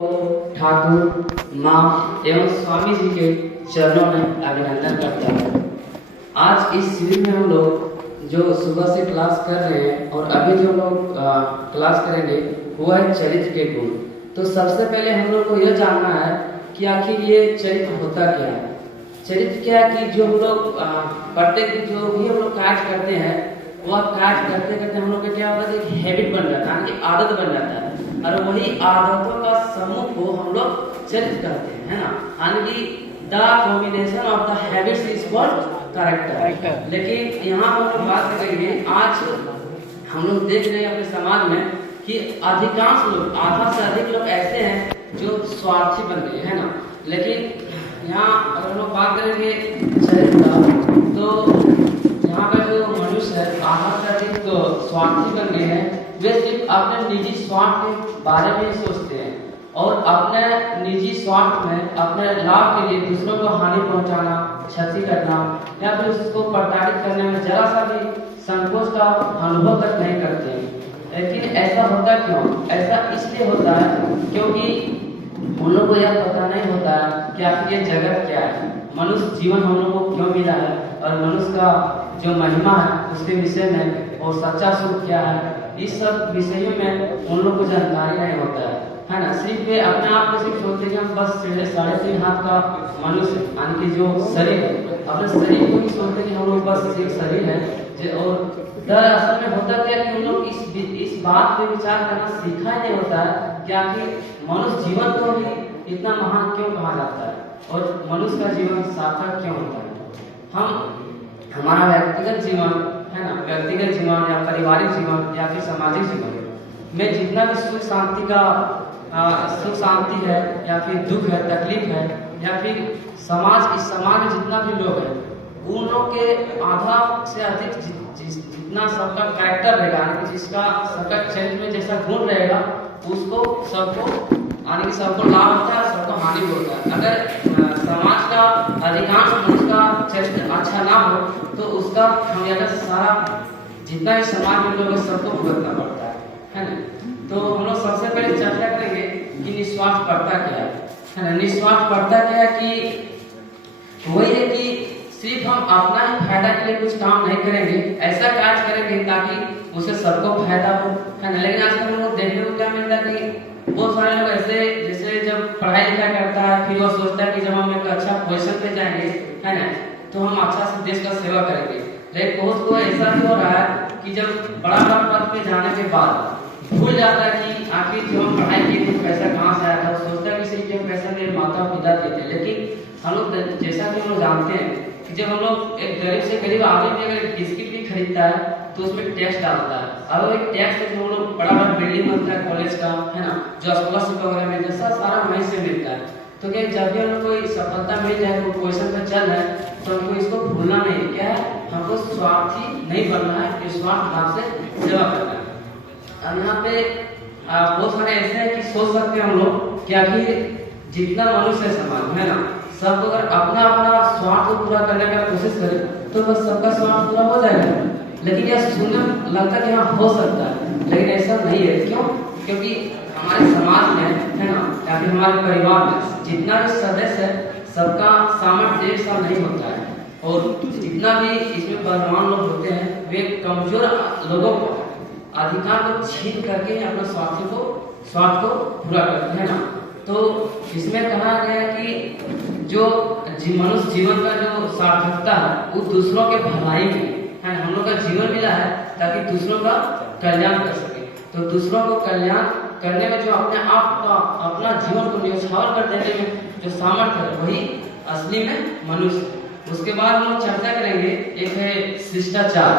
ठाकुर माँ एवं स्वामी जी के चरणों में अभिनंदन करता है। आज इस शिविर में हम लोग जो सुबह से क्लास कर रहे हैं और अभी जो लोग क्लास करेंगे वो है चरित्र के गुण। तो सबसे पहले हम लोग को यह जानना है कि आखिर ये चरित्र होता क्या है। चरित्र क्या है कि जो हम लोग प्रत्येक जो भी हम लोग कार्य करते हैं वह कार्य करते करते हम लोग का क्या होता है, एक हैबिट बन जाता है, यानी आदत बन जाता है और वही आदतों का समूह को हम लोग चरित्र कहते हैं, है ना। यानी कि the combination of the habits is called character. लेकिन यहाँ हम लोग बात करेंगे, आज हम लोग देख रहे हैं अपने समाज में कि अधिकांश लोग, आधा से अधिक लोग ऐसे हैं जो स्वार्थी बन गए, है ना। लेकिन यहाँ अगर हम लोग बात करेंगे चरित्र, तो यहाँ का जो मनुष्य है आधा से अधिक स्वार्थी बन गए हैं। वे सिर्फ अपने निजी स्वार्थ के बारे में ही सोचते हैं और अपने निजी स्वार्थ में अपने लाभ के लिए दूसरों को हानि पहुंचाना, क्षति करना या फिर उसको प्रताड़ित करने में जरा सा भी संकोच का अनुभव तक नहीं करते हैं। लेकिन ऐसा होता क्यों? ऐसा इसलिए होता है क्योंकि उन लोगों को यह पता नहीं होता है कि आखिर ये जगत क्या है, मनुष्य जीवन हम लोगों को क्यों मिला है और मनुष्य का जो महिमा है उसके विषय में और सच्चा सुख क्या है, इस सब विषयों में उन लोगों को जानकारी नहीं होता है ना। सिर्फ वे अपने आप को सिर्फ सोचते हैं कि बस 3.5 हाथ का मनुष्य, यानी कि जो शरीर है, अपने शरीर को ही सोचते हैं कि हम लोग बस एक शरीर है। और दरअसल में होता क्या कि उन लोग इस बात पे विचार करना सीखा ही नहीं होता है कि आखिर मनुष्य जीवन को भी इतना महान क्यों कहा जाता है और मनुष्य का जीवन सार्थक क्यों होता है। हमारा व्यक्तिगत जीवन है ना, व्यक्तिगत जीवन या पारिवारिक जीवन या फिर सामाजिक जीवन में जितना भी सुख शांति है या फिर दुख है, तकलीफ है या फिर इस समाज में जितना भी लोग हैं उन लोग के आधा से अधिक जितना सबका कैरेक्टर रहेगा, यानी कि जिसका सबका चरित्र में जैसा गुण रहेगा उसको सबको, यानी कि सबको लाभ होता है, सबको हानि होता है। अगर समाज का अधिकांश मनुष्य का चरित्र अच्छा ना हो तो उसका खामियाजा सारा जितना भी समाज में लोग सबको भुगतना पड़ता है ना। तो हम लोग सबसे पहले चर्चा करेंगे कि निस्वार्थपरता क्या है ना। निस्वार्थपरता क्या है कि वही है कि सिर्फ हम अपना ही फायदा के लिए कुछ काम नहीं करेंगे, ऐसा कार्य करेंगे ताकि उसे सबको फायदा हो, है ना। लेकिन आजकल हम लोग देखने को क्या मिलता है कि बहुत सारे लोग ऐसे, जैसे जब पढ़ाई लिखाई करता है फिर वो सोचता है कि जब हम एक अच्छा पोजीशन पे जाएंगे, है ना, तो हम अच्छा से देश का सेवा करेंगे। लेकिन बहुत को ऐसा भी हो रहा है कि जब बड़ा बड़ा पद पे जाने के बाद भूल जाता है कि आखिर जो हम पढ़ाई किए थे पैसा कहाँ से आया था। सोचता है कि सिर्फ ये पैसा मेरे माता पिता देते। लेकिन हम लोग जैसा कि हम लोग जानते हैं कि जब हम लोग एक गरीब से गरीब आदमी भी अगर एक बिस्किट भी खरीदता है तो उसमें टैक्स डालता है। अब एक टैक्स से हम लोग बड़ा बड़ा बिल्डिंग बनता है कॉलेज का, है ना, जो स्कॉलरशिप वगैरह मिलता है सारा वहीं से मिलता है। तो क्या जब भी हमें कोई सफलता मिल जाए, कोई पोजीशन पर चल रहा है तो हमको इसको भूलना नहीं, क्या है, हमको स्वार्थी नहीं बनना है, निस्वार्थ भाव से सेवा करना है। अब यहाँ पे बहुत सारे ऐसे हैं कि सोच सकते हैं हम लोग कि आखिर जितना मनुष्य है समाज में ना, सब अगर अपना अपना स्वार्थ को पूरा करने का कोशिश करे तो बस सबका स्वार्थ पूरा हो जाएगा। लेकिन यह सुनने लगता है कि हाँ हो सकता है, लेकिन ऐसा नहीं है। क्यों? क्योंकि हमारे समाज में, है ना, या फिर हमारे परिवार में जितना भी सदस्य है सबका सामर्थ्य एक सा नहीं होता है और जितना भी इसमें बलवान लोग होते हैं वे कमजोर लोगों को अधिकार को छीन करके अपने स्वार्थ को पूरा करते हैं ना। तो इसमें कहा गया कि जो मनुष्य जीवन का जो सार्थकता है वो दूसरों के भलाई में है। हम लोग का जीवन मिला है ताकि दूसरों का कल्याण कर सके। तो दूसरों को कल्याण करने में जो अपने आप का अपना जीवन को न्यौछावर कर देने में जो सामर्थ्य है वही असली में मनुष्य। उसके बाद हम लोग चर्चा करेंगे, एक है शिष्टाचार।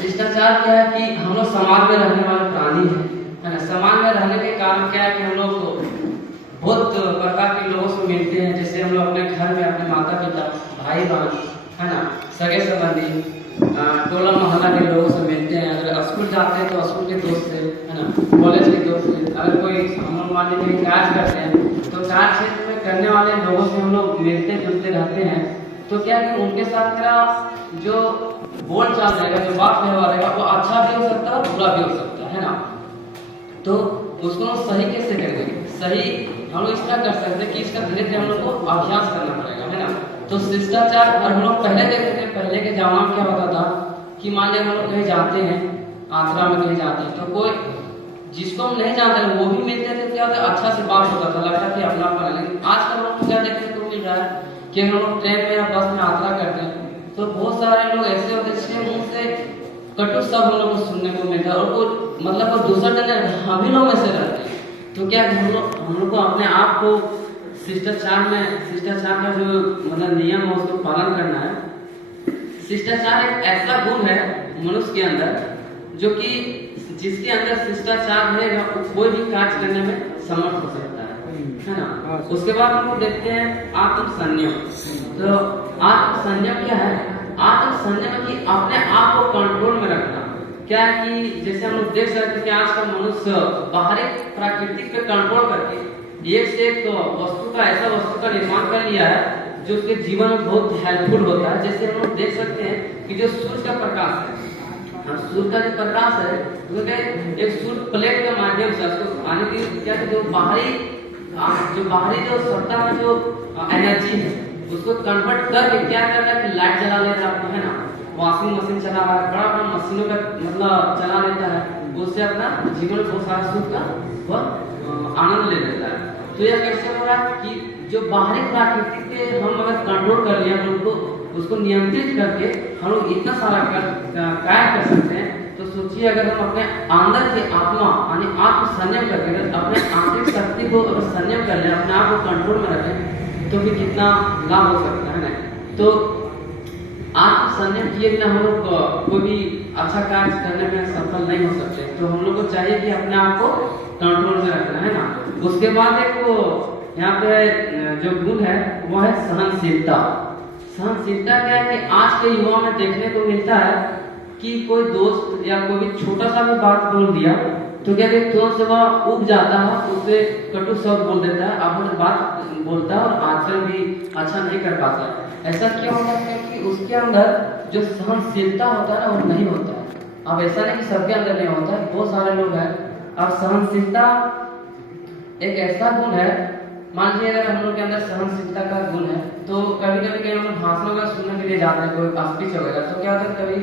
शिष्टाचार क्या है कि हम लोग समाज में रहने वाले प्राणी हैं, है ना। समाज में रहने के कारण क्या है कि हम लोग बहुत प्रकार के लोगों से मिलते हैं। जैसे हम लोग अपने घर में अपने माता पिता, भाई बहन, है ना, सगे संबंधी, टोला मोहल्ला के लोगों से मिलते हैं। अगर स्कूल जाते हैं तो स्कूल के दोस्त से, है ना, कॉलेज के दोस्त से। अगर कोई हम लोग मान लीजिए कार्य करते हैं तो कार्य क्षेत्र में करने वाले लोगों से हम लोग मिलते जुलते रहते हैं। तो क्या कि उनके साथ मेरा जो बोल चाल रहेगा, जो बात व्यवहार रहेगा वो अच्छा भी हो सकता है और बुरा भी हो सकता है ना। तो उसको सही कैसे करेंगे? सही हम लोग इस तरह कर सकते हैं कि इसका धीरे धीरे हम लोग को अभ्यास करना पड़ेगा, है ना। तो शिष्टाचार, और हम लोग पहले देखते थे, पहले के जमाना में क्या होता था कि मान लिया हम लोग कहीं जाते हैं, यात्रा में कहीं जाते हैं, तो कोई जिसको हम नहीं जानते वो भी मिलते थे, क्या होता अच्छा से बात होता था, लगता कि अपना अपना। लेकिन आज कल हम लोग क्या देखने को मिल रहा है कि हम लोग ट्रेन में या बस में यात्रा करते हैं तो बहुत सारे लोग ऐसे होते हैं जिसके मुंह से कटु सब हम लोग को सुनने को मिलता है, और वो मतलब वो दूसरा जन हम ही लोग में से रहते हैं। तो क्या हम लोग को अपने आप को शिष्टाचार का जो मतलब नियम है उसको पालन करना है। शिष्टाचार एक ऐसा गुण है मनुष्य के अंदर जो कि जिसके अंदर शिष्टाचार रहेगा कोई भी कार्य करने में समर्थ हो सकता है ना। उसके बाद हम लोग देखते हैं आत्मसंयम। तो आत्मसंयम क्या है? आत्मसंयम की अपने आप को कंट्रोल में रखना। क्या है कि जैसे हम लोग देख सकते हैं कि आज का मनुष्य बाहरी प्राकृतिक पे कंट्रोल करके एक से एक वस्तु का निर्माण कर लिया है जो उसके जीवन में बहुत हेल्पफुल होता है। जैसे हम लोग देख सकते हैं कि जो सूर्य का प्रकाश है, सूर्य का जो प्रकाश है तो एक सूर्य प्लेट के माध्यम से उसको आने की क्या जो बाहरी जो सत्ता में जो एनर्जी है उसको कन्वर्ट करके क्या कर रहा है कि लाइट जला ले रहा है ना, वॉशिंग मशीन चला रहा है, बड़ा बड़ा मशीनों का मतलब चला लेता है, उससे अपना जीवन बहुत सारा सुख का वह आनंद ले लेता है। तो यह कैसे हो रहा है कि जो बाहरी प्राकृतिक पे हम अगर कंट्रोल कर लिया उनको उसको नियंत्रित करके हम लोग इतना सारा कार्य कर सकते हैं। तो सोचिए अगर हम अपने अंदर की आत्मा यानी आत्मसंयम करके अपने आंतरिक शक्ति को अगर संयम कर ले, अपने आप को कंट्रोल में रखें तो भी कितना लाभ हो सकता है ना। तो आत्मसंयम किए बिना हम लोग कोई भी अच्छा कार्य करने में सफल नहीं हो सकते। तो हम लोग को चाहिए कि अपने आप को कंट्रोल में रखना है ना। उसके बाद एक वो यहाँ पे जो गुण है वो है सहनशीलता। सहनशीलता क्या है कि आज के युवा में देखने को मिलता है कि कोई दोस्त या कोई भी छोटा सा भी बात बोल दिया तो क्या तुरंत से वह उब जाता है, उससे कटु शब्द बोल देता है, अपनी बात बोलता है और आचरण भी अच्छा नहीं कर पाता है। ऐसा क्यों होता है? क्योंकि उसके अंदर जो सहनशीलता होता है ना वो नहीं होता है। अब ऐसा नहीं कि सबके अंदर नहीं होता है, बहुत सारे लोग हैं। अब सहनशीलता एक ऐसा गुण है, मान लीजिए अगर हम लोग के अंदर सहनशीलता का गुण है तो कभी कभी कहीं हम लोग भाषण वगैरह सुनने के लिए जाते हैं, कोई स्पीच वगैरह, तो क्या होता है कभी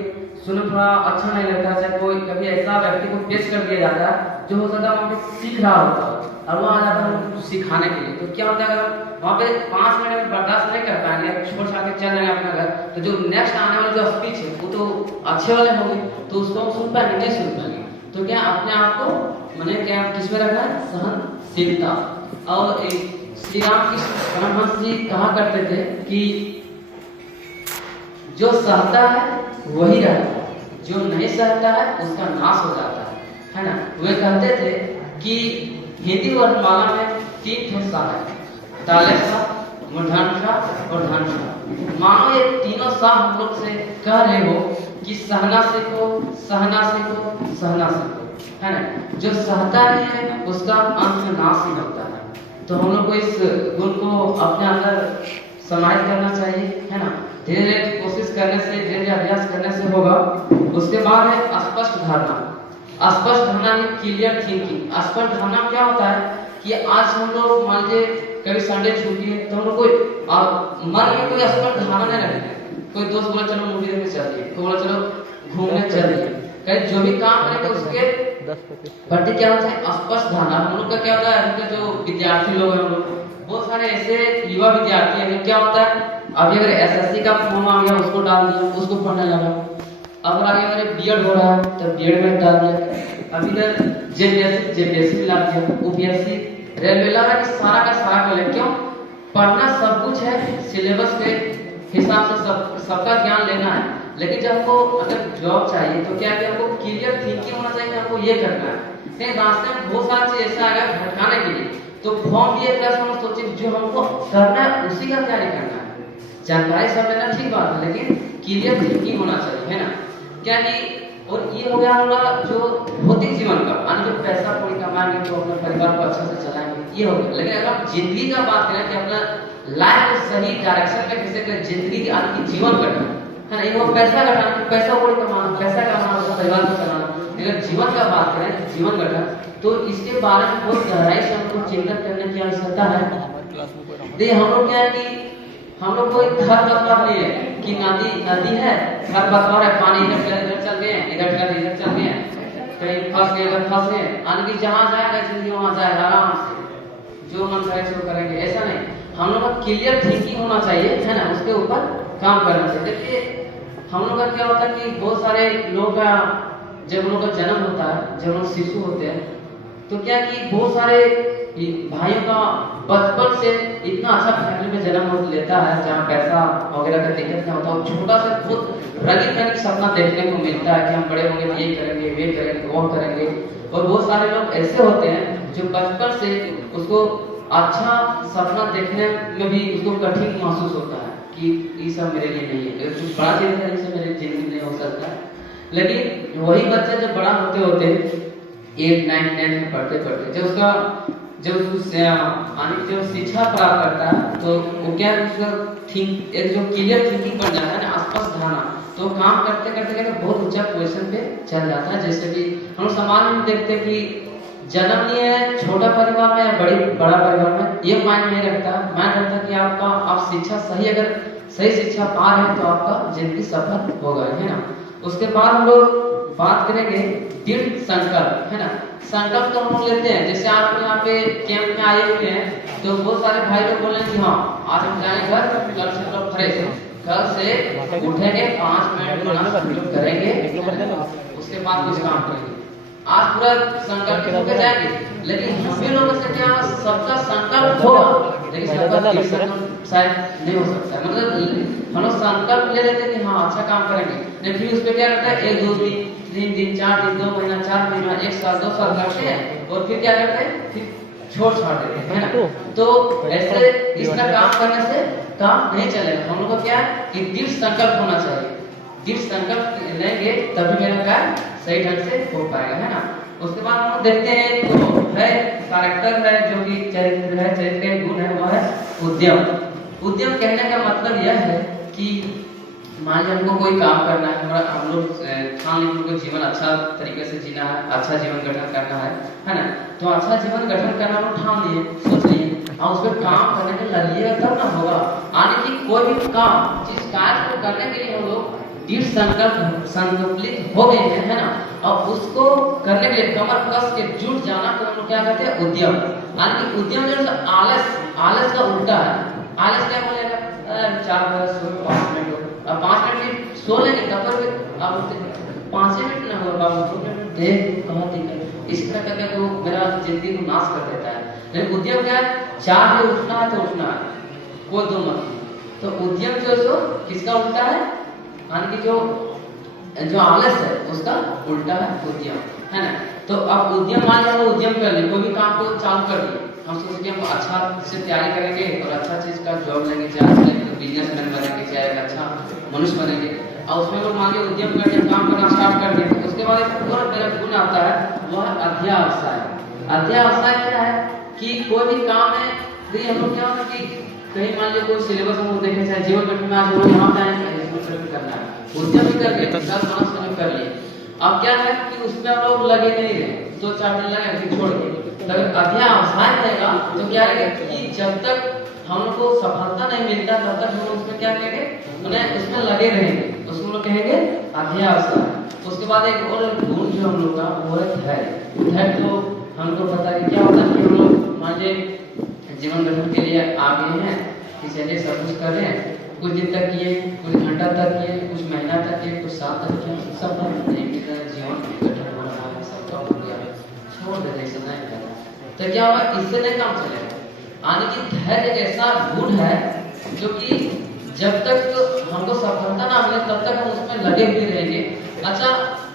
सुनने थोड़ा अच्छा नहीं लगता है, चाहे कोई कभी ऐसा व्यक्ति को पेश कर दिया जाता है जो हो सकता है वहाँ पे सीख रहा होता है और वो आ जाता है कुछ सिखाने के लिए। तो क्या होता है अगर वहाँ पे 5 मिनट में बर्दाश्त नहीं कर पाएंगे, छोड़ छाड़ के चल जाएंगे अपना घर, तो जो नेक्स्ट आने वाला जो स्पीच है वो तो अच्छे वाले होंगे तो उसको हम सुन पाएंगे नहीं सुन पाएंगे। तो क्या अपने आप को मैंने क्या किसमें रखना है? सहनशीलता। और श्री रामकृष्ण परमहंस जी कहा करते थे कि जो सहता है वही रहता है, जो नहीं सहता है उसका नाश हो जाता है ना। वे कहते थे कि हिंदी वर्णमाला में 3 ठो सा है, तालेसा, मूर्धन्य और धन्य। मानो ये तीनों सा हम लोग से कह रहे हो कि सहना सीखो, सहना सीखो, सहना सीखो, है ना। जो सहता नहीं है उसका अंत में नाश ही होता है। तो हम लोग को इस गुण को अपने अंदर समाहित करना चाहिए, है ना। धीरे धीरे कोशिश करने से, धीरे धीरे अभ्यास करने से होगा। उसके बाद है स्पष्ट धारणा। स्पष्ट धारणा में क्लियर थिंकिंग। स्पष्ट धारणा क्या होता है कि आज हम लोग मान लीजिए कभी संडे छुट्टी है तो हम लोग कोई मन में कोई स्पष्ट धारणा नहीं रखेंगे। कोई दोस्त बोला चलो मूवी देखने चलिए, कोई बोला चलो घूमने चलिए, कहीं जो भी काम करेंगे उसके प्रति क्या होता है? स्पष्ट धारणा। हम लोग का क्या होता है, अभी जो विद्यार्थी लोग हैं हम लोग बहुत सारे ऐसे युवा विद्यार्थी हैं, क्या होता है अभी अगर एसएससी का फॉर्म आ गया उसको डाल दिया, उसको पढ़ने लगा। अब आगे मेरे बीएड हो रहा है तो बीएड में डाल दिया। अभी इधर जेपीएससी में डाल दिया, यूपीएससी, रेलवे लगा कि सारा का सारा कर ले। क्यों? पढ़ना सब कुछ है, सिलेबस के हिसाब से सबका ज्ञान लेना है, लेकिन जब हमको अगर जॉब चाहिए तो क्या कि हमको क्लियर थिंकिंग होना चाहिए कि हमको ये करना है। कहीं रास्ते में बहुत सारा चीज ऐसा आएगा भटकाने के लिए, तो फॉर्म दिए प्लस हम सोचे जो हमको करना है उसी का तैयारी करना है। जानकारी सब लेना ठीक बात है, लेकिन क्लियर थिंकिंग होना चाहिए, है ना। क्या कि और ये हो गया हमारा जो भौतिक जीवन का, यानी जो पैसा कौड़ी कमाएंगे तो अपने परिवार को अच्छा से चलाएंगे, ये हो गया। लेकिन अगर आप जिंदगी का बात करें कि अपना लाइफ को सही डायरेक्शन में कैसे करें, जिंदगी की जीवन कटना है ना, वो पैसा कटाना, पैसा कौड़ी कमाना, पैसा कमाना, अपना परिवार को चलाना। अगर जीवन का बात करें, जीवन गठन, तो इसके बारे में बहुत गहराई से हमको चिंतन करने की आवश्यकता है। देखिए हम लोग क्या है कि हम लोग कोई घर बतवा नहीं है कि नदी है, घर बतवा है, पानी इधर चल गए, इधर चल गए, कहीं फंस गए, इधर फंस गए, यानी कि जहाँ जाएगा जिंदगी वहाँ जाएगा आराम से, जो मन करे सो करेंगे, ऐसा नहीं। हम लोग का क्लियर थिंकिंग होना चाहिए, है ना, उसके ऊपर काम करना चाहिए। देखिए हम लोग का क्या होता है कि बहुत सारे लोग का जब लोग का जन्म होता है, जब लोग शिशु होते हैं, तो क्या कि बहुत सारे भाइयों का बचपन से इतना अच्छा फैमिली में जन्म लेता है जहाँ पैसा वगैरह का दिक्कत नहीं होता, छोटा सा बहुत रंगीन सपना देखने को मिलता है कि हम बड़े होंगे ये करेंगे, वे करेंगे, वो करेंगे। और बहुत सारे लोग ऐसे होते हैं जो बचपन से उसको अच्छा सपना देखने में भी उसको कठिन महसूस होता है कि ये सब मेरे लिए नहीं है, कुछ बड़ा चीज है, इससे मेरी जिंदगी नहीं हो सकता। लेकिन वही बच्चे जब बड़ा होते होते 8, 9, 10 में पढ़ते जब उसका जो शिक्षा प्राप्त करता है तो वो क्या एक जो क्लियर थिंकिंग बन जाता है ना, आसपास ध्यान, तो काम करते करते बहुत ऊंचा पोजीशन पे चल जाता है। जैसे कि हम समाज में देखते हैं कि जन्म लिए है छोटा परिवार में या बड़ा परिवार में, ये मायने नहीं रखता कि आप शिक्षा अगर सही शिक्षा पा रहे हैं तो आपका जिंदगी सफल होगा, है ना। उसके बाद हम लोग बात करेंगे दृढ़ संकल्प, है ना। संकल्प तो हम लोग लेते हैं, जैसे आप यहाँ पे कैंप में आए हुए हैं तो बहुत सारे भाई लोग बोले कि हाँ आज हम जाएंगे घर, कल से लोग फ्रेश हैं, कल से उठेंगे 5 मिनट बनाना करेंगे, उसके बाद कुछ काम करेंगे। आज पूरा संकल्प होकर जाएंगे, लेकिन सभी लोगों से क्या सबका संकल्प होगा, लेकिन सबका शायद नहीं हो सकता। मतलब हम लोग संकल्प ले लेते हैं कि हाँ अच्छा काम करेंगे, लेकिन फिर उस पर क्या करता है 1, 2 दिन, 3 दिन, 4 दिन, 2 महीना, 4 महीना, 1 साल, 2 साल करते हैं और फिर क्या करते हैं, फिर छोड़ देते हैं, है ना। तो ऐसे इस तरह काम करने से काम नहीं चलेगा। हम लोग को क्या है कि दृढ़ संकल्प होना चाहिए, दृढ़ संकल्प लेंगे तभी मेरा कार्य सही ढंग से हो पाएगा, है ना। उसके बाद हम लोग देखते हैं तो है कैरेक्टर है, जो कि चरित्र है, चरित्र का गुण है, वो है उद्यम। उद्यम कहने का मतलब यह है कि मान लीजिए हमको कोई काम करना है, हम लोग ठान लीजिए हमको जीवन अच्छा तरीके से जीना है, अच्छा जीवन गठन करना है ना। तो अच्छा जीवन गठन करना हम ठान लिए, सोच लिए, और उस पर काम करने के लगिएगा तब ना होगा। यानी कि कोई भी काम, जिस कार्य को करने के लिए हम लोग दृढ़ संकल्पित हो गए हैं, है ना, और उसको करने के लिए कमर कस के जुट जाना को हम लोग क्या कहते हैं, उद्यम। यानी कि उद्यम जो है आलस का उल्टा है। आलस क्या बोलेगा, 4 बजे 5 मिनट, अब 5 मिनट सो लेंगे, तब पर अब 5 मिनट ना होगा, 2 मिनट देख कहाँ दिक्कत, इस तरह करके तो मेरा जिंदगी को नाश कर देता है। लेकिन उद्यम क्या है, 4 बजे उठना है तो उठना है, कोई दो मत। तो उद्यम जो है किसका उल्टा है, यानी कि जो आलस है उसका उल्टा है उद्यम, है ना। तो अब उद्यम मान लिया, उद्यम कर लिए, कोई भी काम को चालू कर दिए, हम सोचेंगे हम अच्छा से तैयारी करेंगे और अच्छा चीज का जॉब लेंगे, चाहे तो बिजनेसमैन बनेंगे, चाहे एक अच्छा मनुष्य बनेंगे, और उसमें लोग मान लिया उद्यम करके काम करना स्टार्ट कर दिए। उसके बाद एक और मेरा गुण आता है, वह है अध्यावसाय। अध्यावसाय क्या है कि कोई भी काम है, हम लोग क्या होता कि कहीं मान लीजिए कोई सिलेबस हम देखें, चाहे जीवन गठन में आज यहाँ जाएंगे करना है, उद्यम भी कर लिए, कर लिए। अब क्या है कि उसमें हम लोग लगे नहीं रहे, 2-4 दिन लगे फिर छोड़ के। अगर अध्यावसाय रहेगा तो क्या रहेगा कि जब तक हम लोग को सफलता नहीं मिलता तब तक हम लोग उसमें क्या कहेंगे, उन्हें उसमें लगे रहेंगे, उसको लोग कहेंगे अध्यावसाय। उसके बाद एक और गुण जो हम लोग का वो है धैर्य। धैर्य तो हमको पता है क्या होता है कि हम लोग मान लीजिए जीवन गठन के लिए आ गए हैं कि चलिए सब कुछ कर रहे हैं, कुछ दिन तक किए, कुछ घंटा तक किए, कुछ महीना तक किए, कुछ साल तक किए, सब नहीं मिल रहा है, जीवन गठन हो रहा है, सब काम हो गया, छोड़ दे रहे नहीं करना, तो क्या होगा, इससे नहीं काम चलेगा। यानी कि धैर्य एक ऐसा गुण है जो कि जब तक हमको सफलता ना मिले तब तक हम उसमें लगे हुए रहेंगे। अच्छा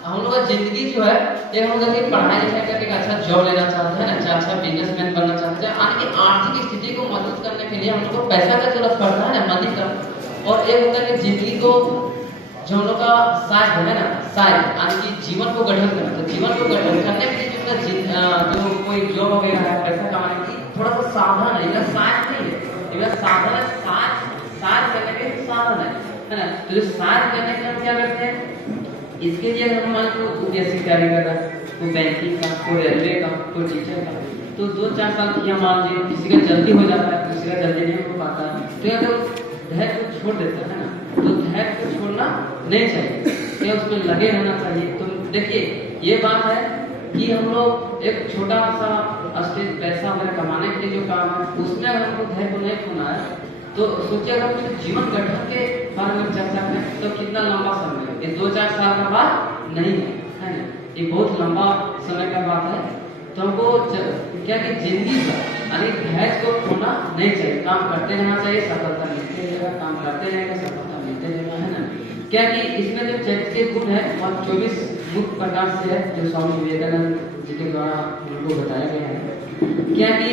हम लोग का जिंदगी जो है, एक हम लोग पढ़ाई लिखाई करके अच्छा जॉब लेना चाहते हैं ना, अच्छा बिजनेसमैन बनना चाहते हैं, यानी कि आर्थिक स्थिति को मदद करने के लिए हम लोग को पैसा का जरूरत पड़ता है ना, मनी का। और एक होता है कि जिंदगी को जो हम लोग का साइड है ना, साइड यानी कि जीवन को गठन करना, तो जीवन को गठन करने के लिए जो कोई जॉब वगैरह है, पैसा कमाने की थोड़ा सा साधन है, यह साइड नहीं है, यह साधन है, साइड करने के साधन है ना। तो साइड करने के हम क्या करते हैं, इसके लिए हम मान लो UPSC तैयारी कर रहे हैं, कोई बैंकिंग का, कोई रेलवे का, कोई टीचर का। तो 2-4 साल किया, मान लीजिए किसी का जल्दी हो जाता है, किसी का जल्दी नहीं हो पाता है, तो अगर धैर्य को छोड़ देता है ना, तो धैर्य को छोड़ना नहीं चाहिए, क्या उसमें लगे रहना चाहिए। तो देखिए ये बात है कि हम लोग एक छोटा सा स्टेज पैसा वगैरह कमाने के लिए जो काम है, उसमें अगर हमको धैर्य को नहीं खोना है, तो सोचिए अगर हम जीवन गठन के बारे में चर्चा करें तो कितना लंबा समय है, ये 2-4 साल का बात नहीं है ना, ये बहुत लंबा समय का बात है। तो हमको क्या कि जिंदगी का यानी धैर्य को खोना नहीं चाहिए, काम करते रहना चाहिए, सफलता मिलते रहेगा, काम करते रहेगा, सफलता मिलते रहेगा, है ना। क्या कि इसमें जो चरित्र के गुण है और 24 मुख्य प्रकार से है, जो स्वामी विवेकानंद जी के द्वारा हमको बताया गया है। क्या कि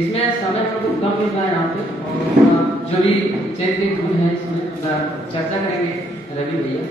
इसमें समय हमको कम मिल रहा है यहाँ पे, और जो भी चरित्र के गुण है इसमें चर्चा करेंगे रवि भैया।